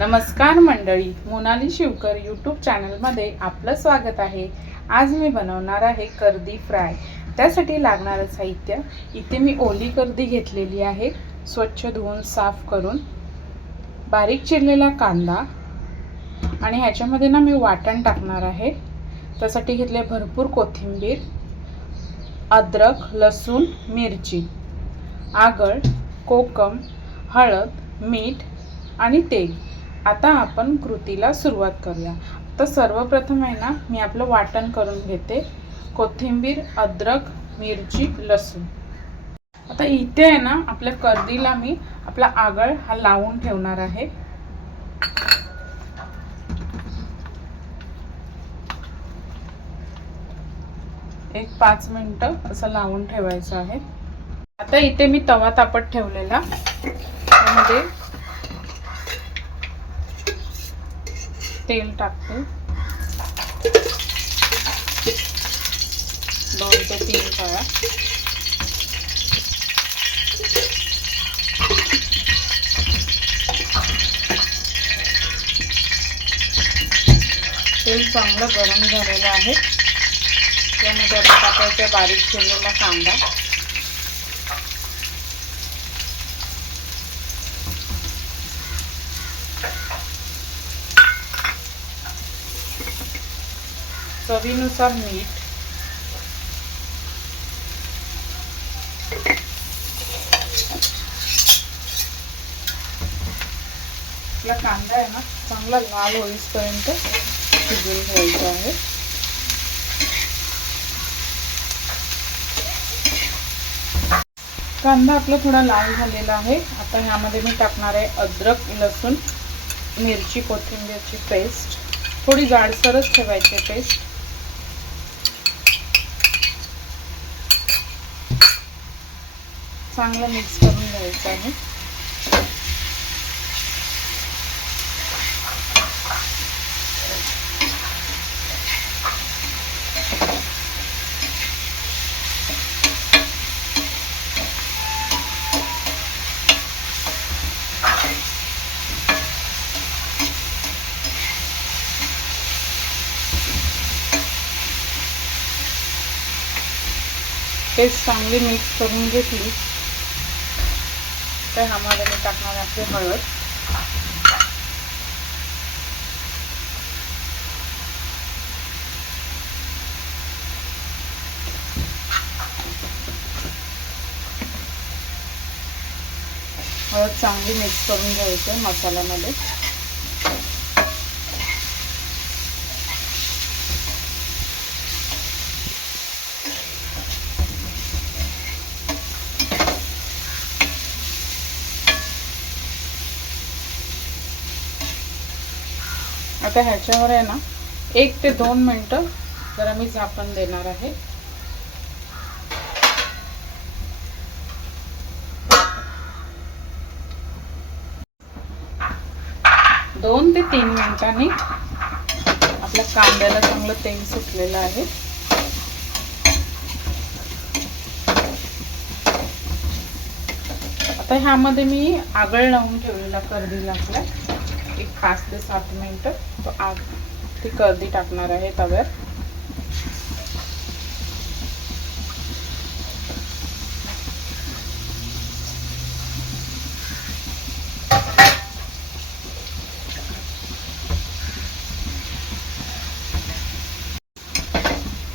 नमस्कार मंडळी मोनाली शिवकर यूट्यूब चॅनलमध्ये आपलं स्वागत आहे. आज मी बनवणार आहे कर्दी फ्राय. त्यासाठी लागणारं साहित्य इथे मी ओली कर्दी घेतलेली आहे स्वच्छ धुवून साफ करून. बारीक चिरलेला कांदा. आणि ह्याच्यामध्ये ना मी वाटण टाकणार आहे. त्यासाठी घेतले भरपूर कोथिंबीर अद्रक लसूण मिरची आगळ कोकम हळद मीठ आणि तेल. आता आपण कृतीला सुरुवात करूया. तर सर्वप्रथम आहे ना मी आपलं वाटण करून घेते. कोथिंबीर अद्रक मिरची लसूण. आता इथे आहे ना आपल्या कर्दीला मी आपला आगळ हा लावून ठेवणार आहे. एक पाच मिनटं असं लावून ठेवायचं आहे. आता इथे मी तवा तापत ठेवलेला. त्यामध्ये तेल टाकते. दोन ते तीन फळ्या तेल चांगलं गरम झालेलं आहे. त्यामध्ये आपण टाकायचा बारीक केलेला कांदा. चवीनुसार मीठ आपला कांदा आहे ना चांगला लाल होईपर्यंत शिजवून घ्यायचा आहे कांदा आपला थोडा लाल झालेला आहे. आता ह्यामध्ये मी टाकणार आहे अद्रक लसूण मिरची कोथिंबीरची पेस्ट थोडी जाडसरच ठेवायची पेस्ट चांगलं मिक्स करून घ्यायचं आहे. पेस्ट चांगली मिक्स करून घेतली. तर ह्यामध्ये मी टाकणार आहे हळद हळद चांगली मिक्स करून घ्यायची आहे मसाल्यामध्ये आता ह्याच्यावर आहे ना एक ते दोन मिनटं जरा मी झाकण देणार आहे. दोन ते तीन मिनिटांनी आपल्या कांद्याला चांगलं तेल सुटलेलं आहे. आता ह्यामध्ये मी आगळ लावून ठेवलेला कर्दीला आपल्या पाच ते सात मिनटं. तो आग ती कर्दी टाकणार आहे तव्यात.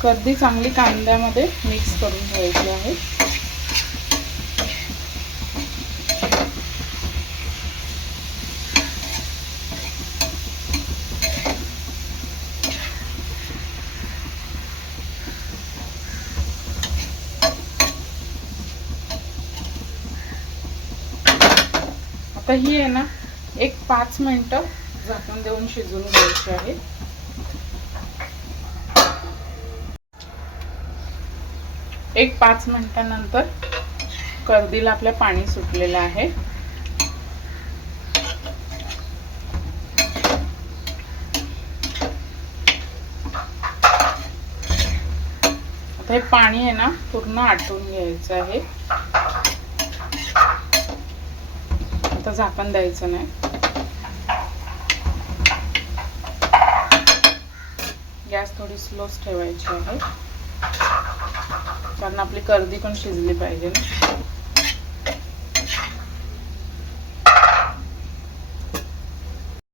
कर्दी चांगली कांद्यामध्ये मिक्स करून घ्यायची आहे. आता ही आहे ना एक पाच मिनटं झाकून देऊन शिजवून घ्यायची आहे. एक पाच मिनटानंतर कर्दीला आपल्या पाणी सुटलेलं आहे. आता हे पाणी आहे ना पूर्ण आटून घ्यायचं आहे. आता झाकण द्यायचं नाही. गॅस थोडी स्लोच ठेवायची आहे. कारण आपली कर्दी पण शिजली पाहिजे ना.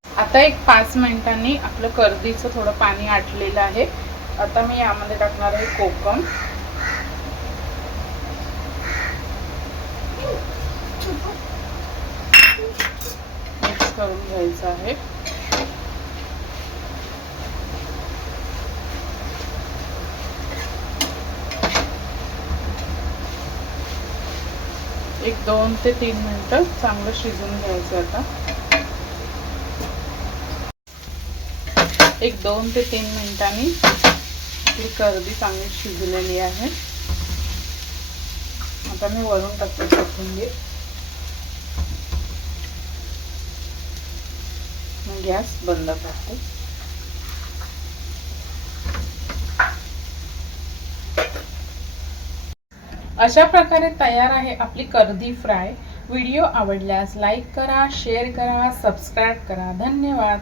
आता एक पाच मिनिटांनी आपलं कर्दीचं थोडं पाणी आटलेलं आहे. आता मी यामध्ये टाकणार आहे कोकम. करून घ्यायचं आहे. एक दोन ते तीन मिनटं चांगलं शिजून घ्यायचं आता. एक दोन ते तीन मिनिटांनी आपली करदी चांगली शिजलेली आहे. आता मी वरून टाकते कोथिंबीर गॅस बंद करते. अशा प्रकारे तयार आहे आपली कर्दी फ्राय. व्हिडिओ आवडल्यास लाईक करा शेअर करा सबस्क्राईब करा. धन्यवाद.